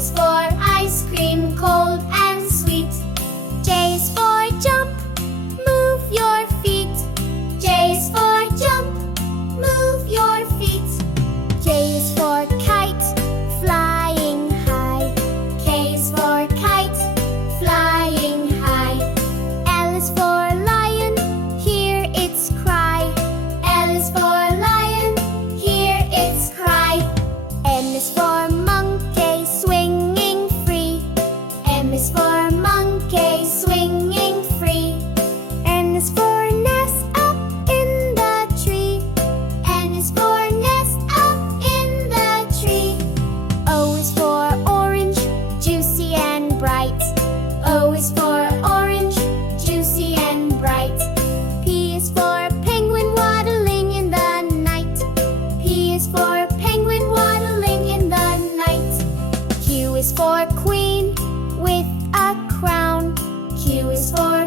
is for ice cream, cold and sweet. J is for jump, move your feet. J is for jump, move your feet. K is for kite, flying high. K is for kite, flying high. L is for lion, hear its cry. L is for lion, hear its cry. M is for monkey, swinging free. M is for monkey, swinging free. N is for nest, up in the tree. N is for nest, up in the tree. O is for orange, juicy and bright. O is for orange, juicy and bright. P is for penguin, waddling in the night. P is for penguin, waddling in the night. Q is for queen, with a crown. Q is for